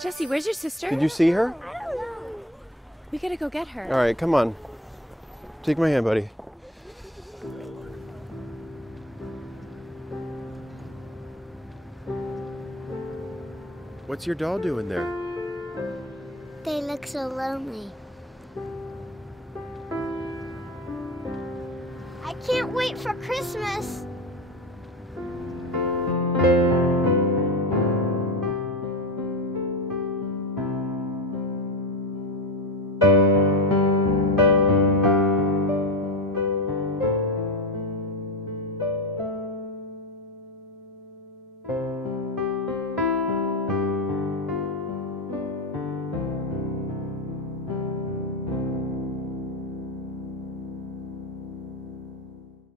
Jesse, where's your sister? Did you see her? I don't know. We gotta go get her. All right, come on. Take my hand, buddy. What's your doll doing there? They look so lonely. I can't wait for Christmas.